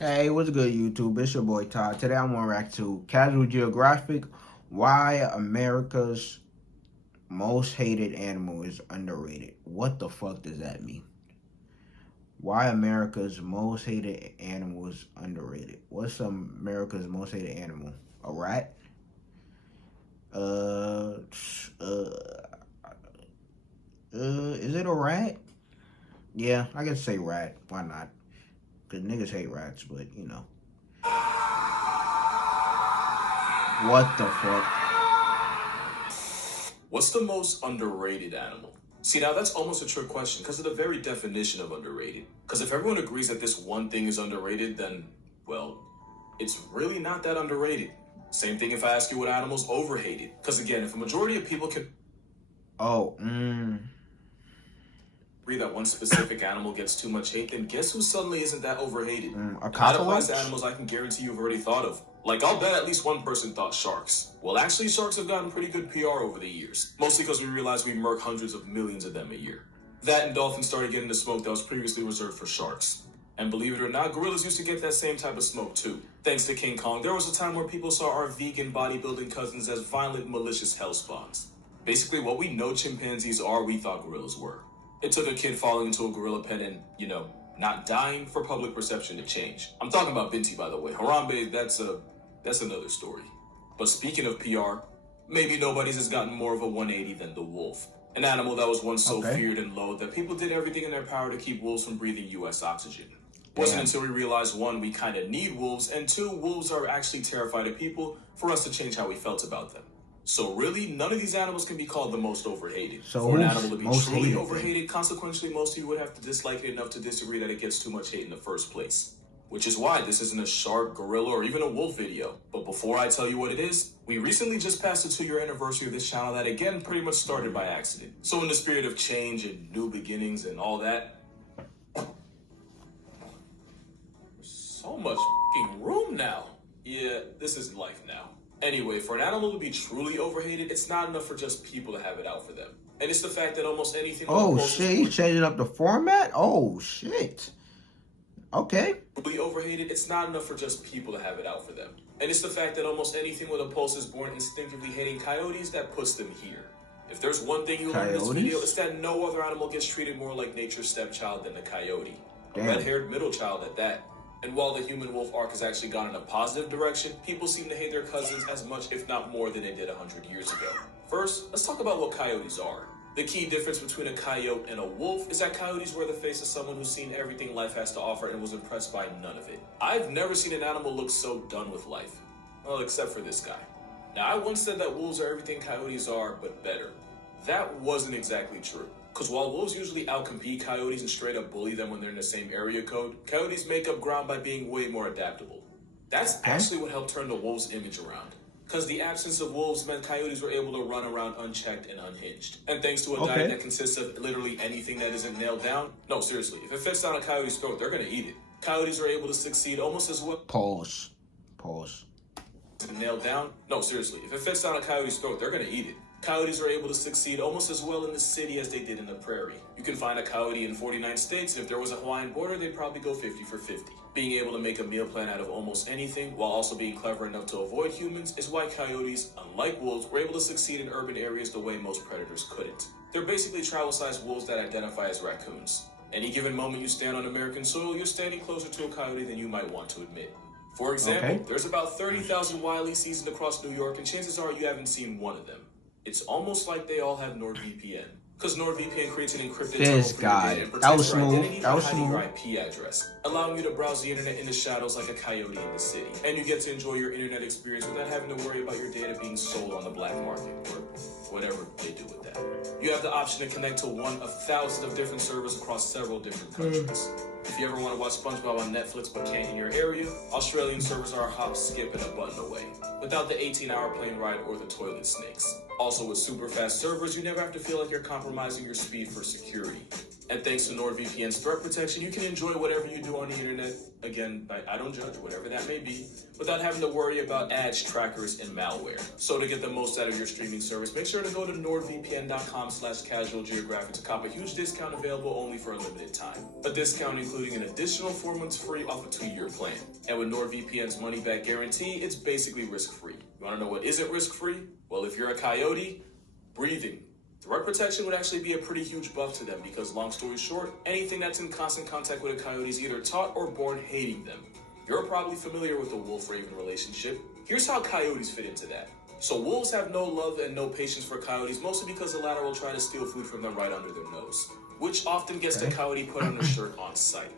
Hey, what's good, YouTube? It's your boy Todd. Today I'm gonna react to Casual Geographic. Why America's most hated animal is underrated. What the fuck does that mean? Why America's most hated animal is underrated? What's America's most hated animal? A rat? Uh, uh, is it a rat? Yeah, I can say rat. Why not? Cause niggas hate rats, but you know. What the fuck? What's the most underrated animal? See, now that's almost a trick question because of the very definition of underrated. Because if everyone agrees that this one thing is underrated, then, well, it's really not that underrated. Same thing if I ask you what animal's overhated. Because again, if a majority of people can agree that one specific animal gets too much hate, then guess who suddenly isn't that overhated? A And that cockroach? applies to animals I can guarantee you've already thought of. Like, I'll bet at least one person thought sharks. Well, actually, sharks have gotten pretty good PR over the years. Mostly because we realized we murk hundreds of millions of them a year. That and dolphins started getting the smoke that was previously reserved for sharks. And believe it or not, gorillas used to get that same type of smoke too. Thanks to King Kong, there was a time where people saw our vegan bodybuilding cousins as violent, malicious hellspawns. Basically, what we know chimpanzees are, we thought gorillas were. It took a kid falling into a gorilla pen and, not dying for public perception to change. I'm talking about Binti, by the way. Harambe, that's another story. But speaking of PR, maybe nobody's has gotten more of a 180 than the wolf. An animal that was once so feared and loathed that people did everything in their power to keep wolves from breathing U.S. oxygen. Wasn't until we realized, one, we kind of need wolves, and two, wolves are actually terrified of people for us to change how we felt about them. So really, none of these animals can be called the most overhated. So for an animal to be truly hated, overhated, consequentially, most of you would have to dislike it enough to disagree that it gets too much hate in the first place. Which is why this isn't a shark, gorilla, or even a wolf video. But before I tell you what it is, we recently just passed the 2-year anniversary of this channel that again pretty much started by accident. So in the spirit of change and new beginnings and all that, so much f***ing room now. Yeah, this isn't life now. Anyway, for an animal to be truly overhated, it's not enough for just people to have it out for them. And it's the fact that almost anything... Oh shit, he's changing up the format? Oh shit. Okay. Truly overhated, it's not enough for just people to have it out for them. And it's the fact that almost anything with a pulse is born instinctively hating coyotes that puts them here. If there's one thing you learn in this video, it's that no other animal gets treated more like nature's stepchild than the coyote. A red-haired middle child at that. And while the human-wolf arc has actually gone in a positive direction, people seem to hate their cousins as much, if not more, than they did 100 years ago. First, let's talk about what coyotes are. The key difference between a coyote and a wolf is that coyotes wear the face of someone who's seen everything life has to offer and was impressed by none of it. I've never seen an animal look so done with life. Well, except for this guy. Now, I once said that wolves are everything coyotes are, but better. That wasn't exactly true. Because while wolves usually outcompete coyotes and straight up bully them when they're in the same area code, coyotes make up ground by being way more adaptable. That's actually what helped turn the wolves' image around. Because the absence of wolves meant coyotes were able to run around unchecked and unhinged. And thanks to a diet that consists of literally anything that isn't nailed down, no, seriously, if it fits down a coyote's throat, they're gonna eat it. Coyotes are able to succeed almost as well. Pause. Nailed down? No, seriously, if it fits down a coyote's throat, they're gonna eat it. Coyotes are able to succeed almost as well in the city as they did in the prairie. You can find a coyote in 49 states, and if there was a Hawaiian border, they'd probably go 50 for 50. Being able to make a meal plan out of almost anything, while also being clever enough to avoid humans, is why coyotes, unlike wolves, were able to succeed in urban areas the way most predators couldn't. They're basically travel-sized wolves that identify as raccoons. Any given moment you stand on American soil, you're standing closer to a coyote than you might want to admit. For example, there's about 30,000 Wiley seasoned across New York, and chances are you haven't seen one of them. It's almost like they all have NordVPN. Because NordVPN creates an encrypted tunnel for your data and protects your identity by hiding your IP address, allowing you to browse the internet in the shadows like a coyote in the city. And you get to enjoy your internet experience without having to worry about your data being sold on the black market, or whatever they do with that. You have the option to connect to one of thousands of different servers across several different countries. If you ever want to watch SpongeBob on Netflix but can't in your area, Australian servers are a hop, skip, and a button away, without the 18-hour plane ride or the toilet snakes. Also, with super fast servers, you never have to feel like you're compromising your speed for security. And thanks to NordVPN's threat protection, you can enjoy whatever you do on the internet, again, I don't judge, whatever that may be, without having to worry about ads, trackers, and malware. So to get the most out of your streaming service, make sure to go to nordvpn.com/casualgeographic to cop a huge discount available only for a limited time. A discount including an additional 4 months free off a 2-year plan. And with NordVPN's money-back guarantee, it's basically risk-free. You want to know what isn't risk-free? Well, if you're a coyote, breathing. Threat protection would actually be a pretty huge buff to them because, long story short, anything that's in constant contact with a coyote is either taught or born hating them. You're probably familiar with the wolf-raven relationship. Here's how coyotes fit into that. So wolves have no love and no patience for coyotes, mostly because the latter will try to steal food from them right under their nose, which often gets the coyote put on their shirt on sight.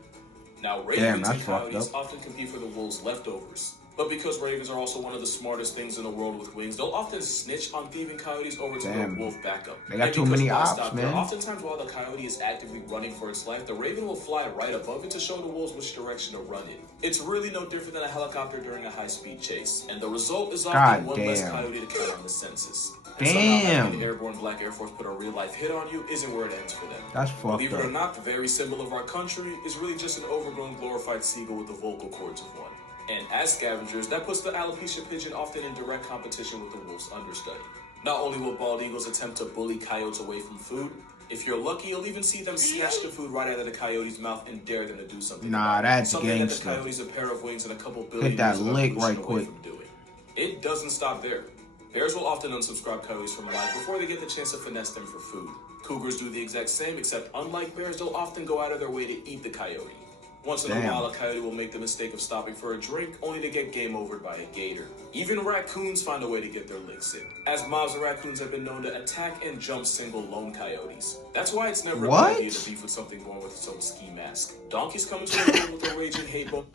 Now, ravens and coyotes often compete for the wolves' leftovers. But because ravens are also one of the smartest things in the world with wings, they'll often snitch on thieving coyotes over to their wolf backup. They got too many ops, man. Oftentimes while the coyote is actively running for its life, the raven will fly right above it to show the wolves which direction to run in. It's really no different than a helicopter during a high-speed chase. And the result is often one less coyote to count on the census. And somehow having an airborne black Air Force put a real-life hit on you isn't where it ends for them. That's fucked up. Believe it or not, the very symbol of our country is really just an overgrown, glorified seagull with the vocal cords of one. And as scavengers, that puts the alopecia pigeon often in direct competition with the wolf's understudy. Not only will bald eagles attempt to bully coyotes away from food, if you're lucky, you'll even see them snatch the food right out of the coyote's mouth and dare them to do something. Nah, that's something gangster. that the coyote's a pair of wings and a couple billion hit that lick right quick. It doesn't stop there. Bears will often unsubscribe coyotes from life before they get the chance to finesse them for food. Cougars do the exact same, except unlike bears, they'll often go out of their way to eat the coyote. Once in a while, a coyote will make the mistake of stopping for a drink, only to get game overed by a gator. Even raccoons find a way to get their licks in, as mobs of raccoons have been known to attack and jump single lone coyotes. That's why it's never a good idea to beef with something born with its own ski mask. Donkeys come into the room with a raging hate bone.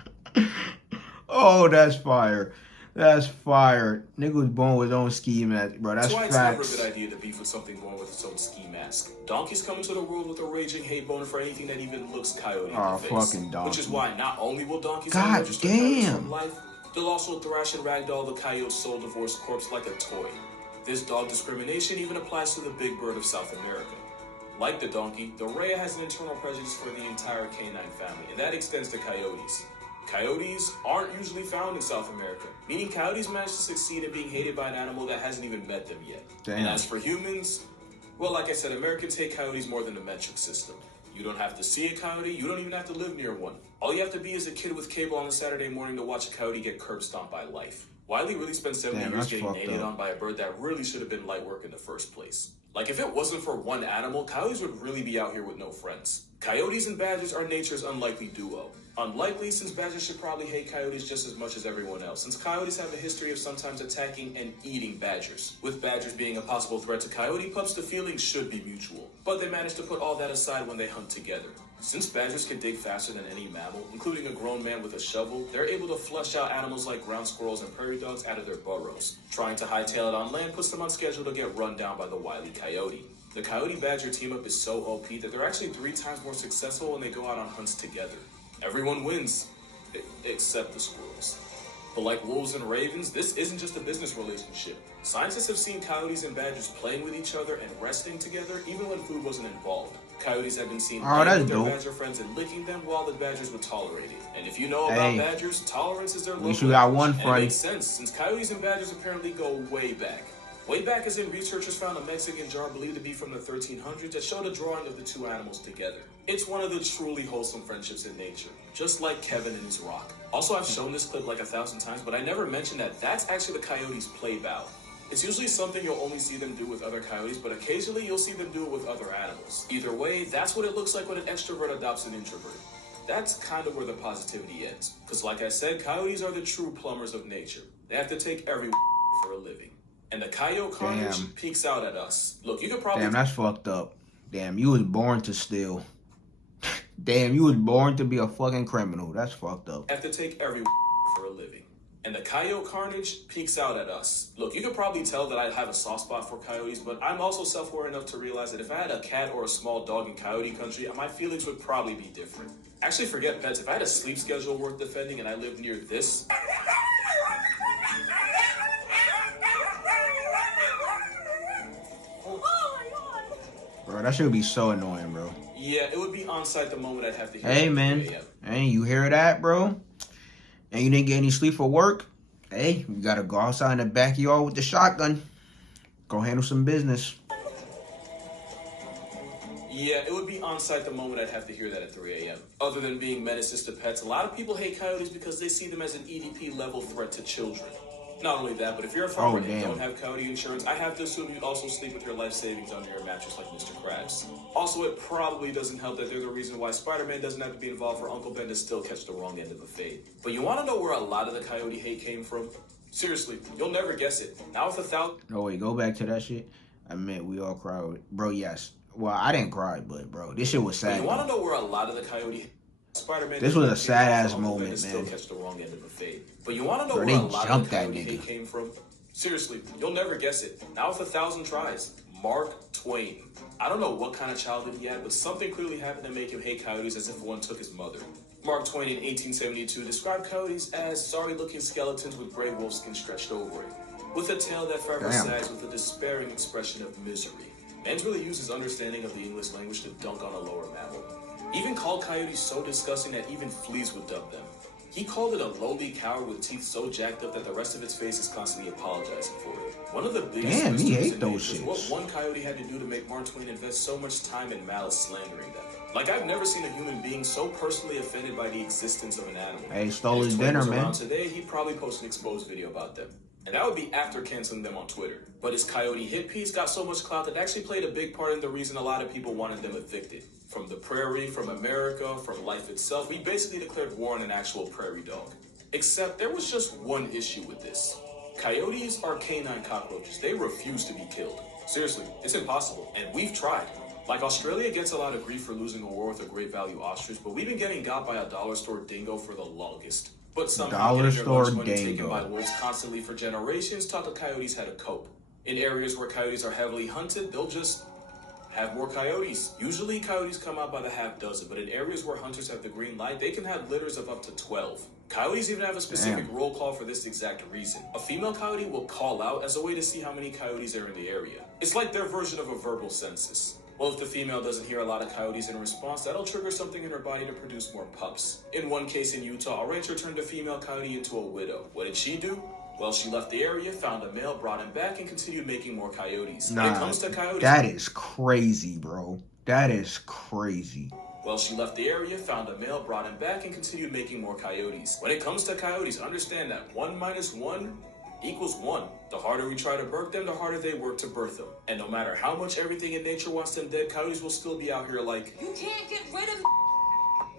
Oh, that's fire. That's fire. Nigga was born with his own ski mask, bro. That's why facts. It's never a good idea to beef with something born with its own ski mask. Donkeys come into the world with a raging hate bone for anything that even looks coyote in the face. Fucking donkey. Which is why not only will donkeys God damn from life, they'll also thrash and ragdoll the coyote's soul divorced corpse like a toy. This dog discrimination even applies to the big bird of South America. Like the donkey, the rhea has an internal prejudice for the entire canine family, and that extends to coyotes. Coyotes aren't usually found in South America, meaning coyotes manage to succeed in being hated by an animal that hasn't even met them yet. Damn. And as for humans, well, like I said, Americans hate coyotes more than the metric system. You don't have to see a coyote, you don't even have to live near one. All you have to be is a kid with cable on a Saturday morning to watch a coyote get curb stomped by life. Wiley really spent 70 years getting nailed on by a bird that really should have been light work in the first place. Like, if it wasn't for one animal, coyotes would really be out here with no friends. Coyotes and badgers are nature's unlikely duo. Unlikely, since badgers should probably hate coyotes just as much as everyone else, since coyotes have a history of sometimes attacking and eating badgers. With badgers being a possible threat to coyote pups, the feelings should be mutual. But they manage to put all that aside when they hunt together. Since badgers can dig faster than any mammal, including a grown man with a shovel, they're able to flush out animals like ground squirrels and prairie dogs out of their burrows. Trying to hightail it on land puts them on schedule to get run down by the wily coyote. The coyote-badger team-up is so OP that they're actually 3 times more successful when they go out on hunts together. Everyone wins, except the squirrels. But like wolves and ravens, this isn't just a business relationship. Scientists have seen coyotes and badgers playing with each other and resting together even when food wasn't involved. Coyotes have been seen playing with their badger friends and licking them while the badgers would tolerate it. And if you know about badgers, tolerance is their love language. And it makes sense, since coyotes and badgers apparently go way back. Way back as in, researchers found a Mexican jar believed to be from the 1300s that showed a drawing of the 2 animals together. It's one of the truly wholesome friendships in nature, just like Kevin and his rock. Also, I've shown this clip like 1,000 times, but I never mentioned that that's actually the coyote's play bow. It's usually something you'll only see them do with other coyotes, but occasionally you'll see them do it with other animals. Either way, that's what it looks like when an extrovert adopts an introvert. That's kind of where the positivity ends. Because like I said, coyotes are the true plumbers of nature. They have to take every for a living. And the coyote carnage peeks out at us. Look, you could probably... Damn, that's fucked up. Damn, you was born to steal. Damn, you was born to be a fucking criminal. That's fucked up. Have to take every for a living. And the coyote carnage peeks out at us. Look, you could probably tell that I have a soft spot for coyotes, but I'm also self-aware enough to realize that if I had a cat or a small dog in coyote country, my feelings would probably be different. Actually, forget pets. If I had a sleep schedule worth defending and I lived near this... Bro, that should be so annoying, bro. Yeah, it would be on site the moment I'd have to hear. Hey, man. Hey, you hear that, bro? and you didn't get any sleep for work, hey, you gotta go outside in the backyard with the shotgun. Go handle some business. Yeah, it would be on site the moment I'd have to hear that at 3 a.m. Other than being menaces to pets, a lot of people hate coyotes because they see them as an EDP level threat to children. Not only that, but if you're a farmer and don't have coyote insurance, I have to assume you'd also sleep with your life savings under your mattress like Mr. Krabs. Also, it probably doesn't help that they're the reason why Spider-Man doesn't have to be involved for Uncle Ben to still catch the wrong end of the fade. But you want to know where a lot of the coyote hate came from? Seriously, you'll never guess it. Now with 1,000... Oh, wait, go back to that shit. I meant we all cried. Bro, yes. Well, I didn't cry, but, bro, this shit was sad. You want to know where a lot of the coyote... Spider-Man... This was a sad-ass moment, man. Still catch the wrong end of the fade. But you want to know where a lot of the coyote hate came from? Seriously, you'll never guess it. Now with 1,000 tries, Mark Twain. I don't know what kind of childhood he had, but something clearly happened to make him hate coyotes as if one took his mother. Mark Twain in 1872 described coyotes as sorry-looking skeletons with gray wolfskin stretched over it, with a tail that forever sags with a despairing expression of misery. Man's really used his understanding of the English language to dunk on a lower mammal. Even called coyotes so disgusting that even fleas would dub them. He called it a lowly coward with teeth so jacked up that the rest of its face is constantly apologizing for it. One of the biggest mysteries in nature is what one coyote had to do to make Mark Twain invest so much time and malice slandering them. Like, I've never seen a human being so personally offended by the existence of an animal. Hey, stole his dinner, man. Today, he'd probably post an exposed video about them. And that would be after canceling them on Twitter. But his coyote hit piece got so much clout that it actually played a big part in the reason a lot of people wanted them evicted. From the prairie, from America, from life itself, we basically declared war on an actual prairie dog. Except there was just one issue with this. Coyotes are canine cockroaches. They refuse to be killed. Seriously, it's impossible. And we've tried. Like, Australia gets a lot of grief for losing a war with a great value ostrich, but we've been getting got by a dollar store dingo for the longest. But some dollar store money taken by wolves constantly for generations taught the coyotes how to cope. In areas where coyotes are heavily hunted, they'll just have more coyotes. Usually coyotes come out by the half dozen, but in areas where hunters have the green light, they can have litters of up to 12. Coyotes even have a specific roll call for this exact reason. A female coyote will call out as a way to see how many coyotes are in the area. It's like their version of a verbal census. Well, if the female doesn't hear a lot of coyotes in response, that'll trigger something in her body to produce more pups. In one case in Utah, a rancher turned a female coyote into a widow. What did she do? Well, she left the area, found a male, brought him back, and continued making more coyotes. When it comes to coyotes... That is crazy, bro. That is crazy. Well, she left the area, found a male, brought him back, and continued making more coyotes. When it comes to coyotes, understand that 1 minus 1 equals 1. The harder we try to birth them, the harder they work to birth them. And no matter how much everything in nature wants them dead, coyotes will still be out here like, you can't get rid of me.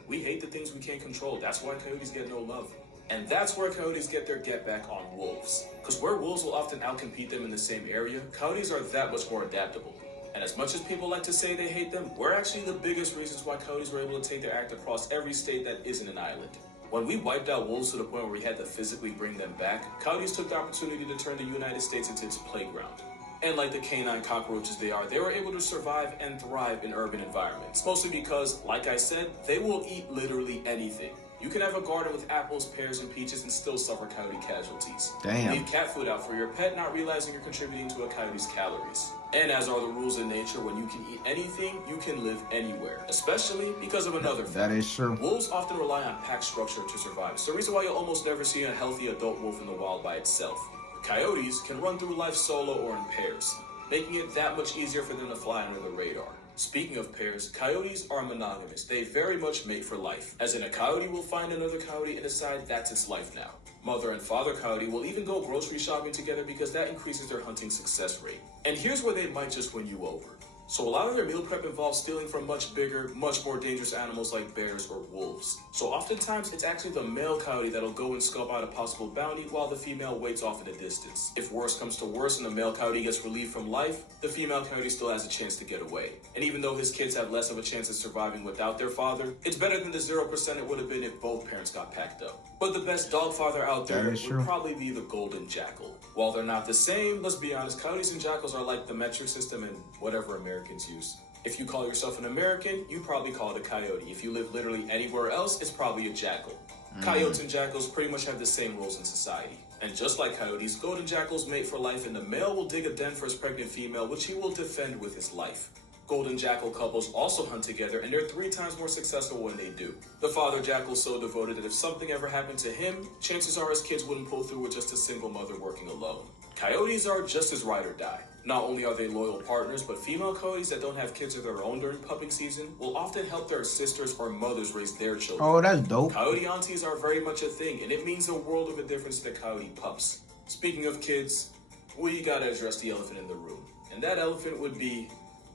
We hate the things we can't control. That's why coyotes get no love. And that's where coyotes get their get back on wolves. Because where wolves will often outcompete them in the same area, coyotes are that much more adaptable. And as much as people like to say they hate them, we're actually the biggest reasons why coyotes were able to take their act across every state that isn't an island. When we wiped out wolves to the point where we had to physically bring them back, coyotes took the opportunity to turn the United States into its playground. And like the canine cockroaches they are, they were able to survive and thrive in urban environments. Mostly because, like I said, they will eat literally anything. You can have a garden with apples, pears, and peaches and still suffer coyote casualties. Damn. Leave cat food out for your pet, not realizing you're contributing to a coyote's calories. And as are the rules in nature, when you can eat anything, you can live anywhere. Especially because of another fact. That is true. Wolves often rely on pack structure to survive. It's the reason why you'll almost never see a healthy adult wolf in the wild by itself. Coyotes can run through life solo or in pairs, making it that much easier for them to fly under the radar. Speaking of pairs, coyotes are monogamous. They very much mate for life. As in, a coyote will find another coyote and decide that's its life now. Mother and father coyote will even go grocery shopping together because that increases their hunting success rate. And here's where they might just win you over. So a lot of their meal prep involves stealing from much bigger, much more dangerous animals like bears or wolves. So oftentimes, it's actually the male coyote that'll go and scope out a possible bounty while the female waits off in the distance. If worse comes to worse and the male coyote gets relieved from life, the female coyote still has a chance to get away. And even though his kids have less of a chance of surviving without their father, it's better than the 0% it would have been if both parents got packed up. But the best dog father out there would probably be the golden jackal. While they're not the same, let's be honest, coyotes and jackals are like the metric system and whatever Americans use. If you call yourself an American, you probably call it a coyote. If you live literally anywhere else, it's probably a jackal. Coyotes and jackals pretty much have the same roles in society. And just like coyotes, golden jackals mate for life, and the male will dig a den for his pregnant female, which he will defend with his life. Golden jackal couples also hunt together, and they're 3 times more successful when they do. The father jackal is so devoted that if something ever happened to him, chances are his kids wouldn't pull through with just a single mother working alone. Coyotes are just as ride or die. Not only are they loyal partners, but female coyotes that don't have kids of their own during pupping season will often help their sisters or mothers raise their children. Oh, that's dope. Coyote aunties are very much a thing, and it means a world of a difference to coyote pups. Speaking of kids, we gotta address the elephant in the room. And that elephant would be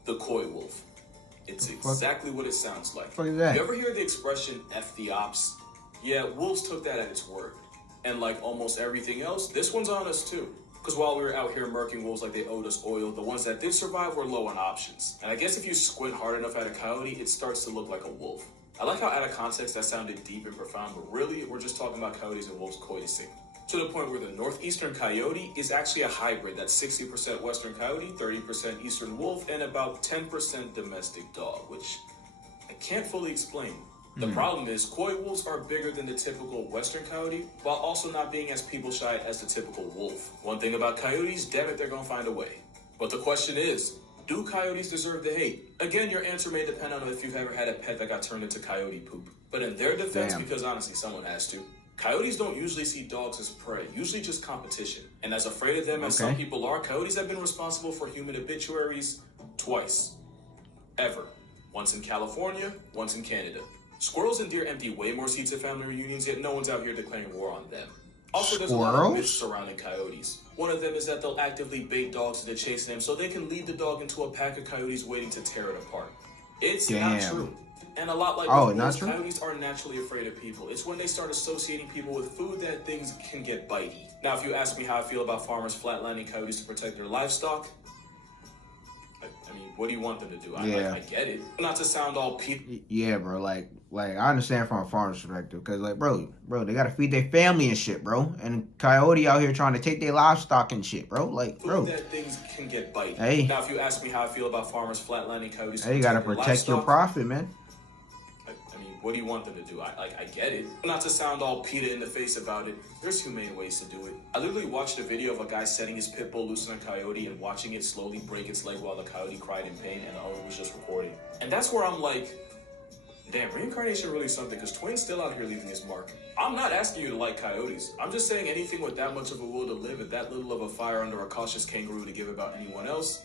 the coy wolf. It's exactly what it sounds like. What is that? You ever hear the expression F the ops? Yeah, wolves took that at its word. And like almost everything else, this one's on us too. Because while we were out here murking wolves like they owed us oil, the ones that did survive were low on options. And I guess if you squint hard enough at a coyote, it starts to look like a wolf. I like how out of context that sounded deep and profound, but really, we're just talking about coyotes and wolves coitusing. To the point where the northeastern coyote is actually a hybrid that's 60% western coyote, 30% eastern wolf, and about 10% domestic dog, which I can't fully explain. The problem is, coy wolves are bigger than the typical western coyote, while also not being as people shy as the typical wolf. One thing about coyotes, damn it, they're gonna find a way. But the question is, do coyotes deserve the hate? Again, your answer may depend on if you've ever had a pet that got turned into coyote poop. But in their defense, because honestly, someone has to, coyotes don't usually see dogs as prey, usually just competition. And as afraid of them as some people are, coyotes have been responsible for human obituaries twice. Ever. Once in California, once in Canada. Squirrels and deer empty way more seats at family reunions, yet no one's out here declaring war on them. Also, there's a lot of myths surrounding coyotes. One of them is that they'll actively bait dogs into chasing them so they can lead the dog into a pack of coyotes waiting to tear it apart. It's not true. And a lot like wolves, coyotes are naturally afraid of people. It's when they start associating people with food that things can get bitey. Now, if you ask me how I feel about farmers flatlining coyotes to protect their livestock, I mean, what do you want them to do? I get it. Not to sound all Yeah, bro. Like I understand from a farmer's perspective, because like, bro, they gotta feed their family and shit, bro. And coyote out here trying to take their livestock and shit, bro. Like, bro, that things can get bitey. Hey, now if you ask me how I feel about farmers flatlining coyotes, hey, you gotta protect your profit, man. I mean, what do you want them to do? I get it. Not to sound all PETA in the face about it, there's humane ways to do it. I literally watched a video of a guy setting his pit bull loose on a coyote and watching it slowly break its leg while the coyote cried in pain, and the owner was just recording. And that's where I'm like, damn, reincarnation really is something, because Twain's still out here leaving his mark. I'm not asking you to like coyotes. I'm just saying anything with that much of a will to live and that little of a fire under a cautious kangaroo to give about anyone else,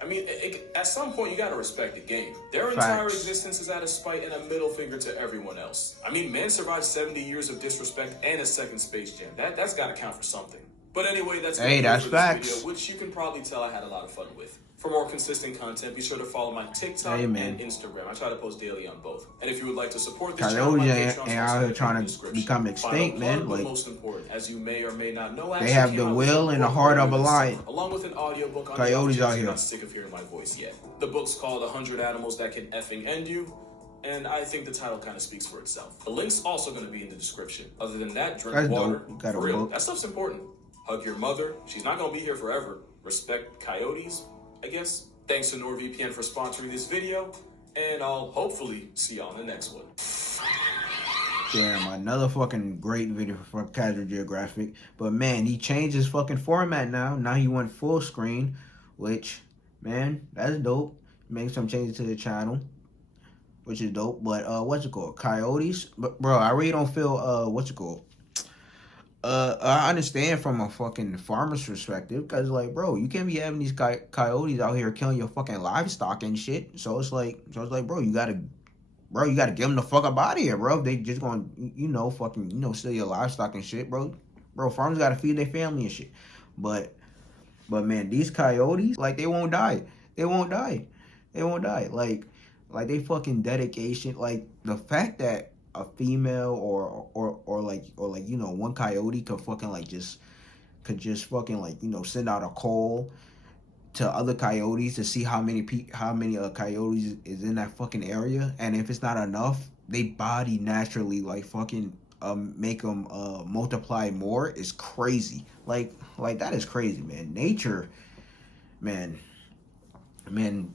I mean, at some point, you gotta respect the game. Their entire existence is out of spite and a middle finger to everyone else. I mean, man survived 70 years of disrespect and a second Space Jam. That's gotta count for something. But anyway, that's that's facts. Video, which you can probably tell I had a lot of fun with. For more consistent content, be sure to follow my TikTok and Instagram. I try to post daily on both. And if you would like to support this channel, my Patreon is out here trying to become extinct, man. Like, most important, as you may or may not know, they have the will and the heart of a lion. Along with an audiobook on coyotes out here. Not sick of hearing my voice yet. The book's called 100 Animals That Can Effing End You, and I think the title kind of speaks for itself. The link's also going to be in the description. Other than that, drink water. For real, that stuff's important. Hug your mother. She's not going to be here forever. Respect coyotes, I guess. Thanks to NordVPN for sponsoring this video, and I'll hopefully see y'all in the next one. Damn, another fucking great video for Casual Geographic. But man, he changed his fucking format now. Now he went full screen, which, man, that's dope. Make some changes to the channel, which is dope. But what's it called? Coyotes? But bro, I really don't feel what's it called? I understand from a fucking farmer's perspective, because like, bro, you can't be having these coyotes out here killing your fucking livestock and shit. So it's like, bro, you gotta get them the fuck up out of here, bro. They just gonna, steal your livestock and shit, bro. Farmers gotta feed their family and shit. But man, these coyotes, like, they won't die. Like they fucking dedication, like the fact that a female or one coyote could fucking send out a call to other coyotes to see how many coyotes is in that fucking area, and if it's not enough, they body naturally like fucking make them multiply more. Is crazy. Like that is crazy, man. Nature, man,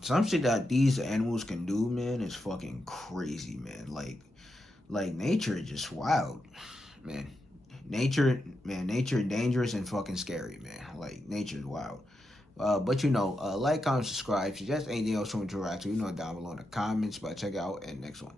some shit that these animals can do, man, is fucking crazy, man. Like nature is just wild, man. Nature dangerous and fucking scary, man. Like, nature is wild. But you know, like, comment, subscribe. If you just anything else you want to interact with, you know, down below in the comments. But check it out and next one.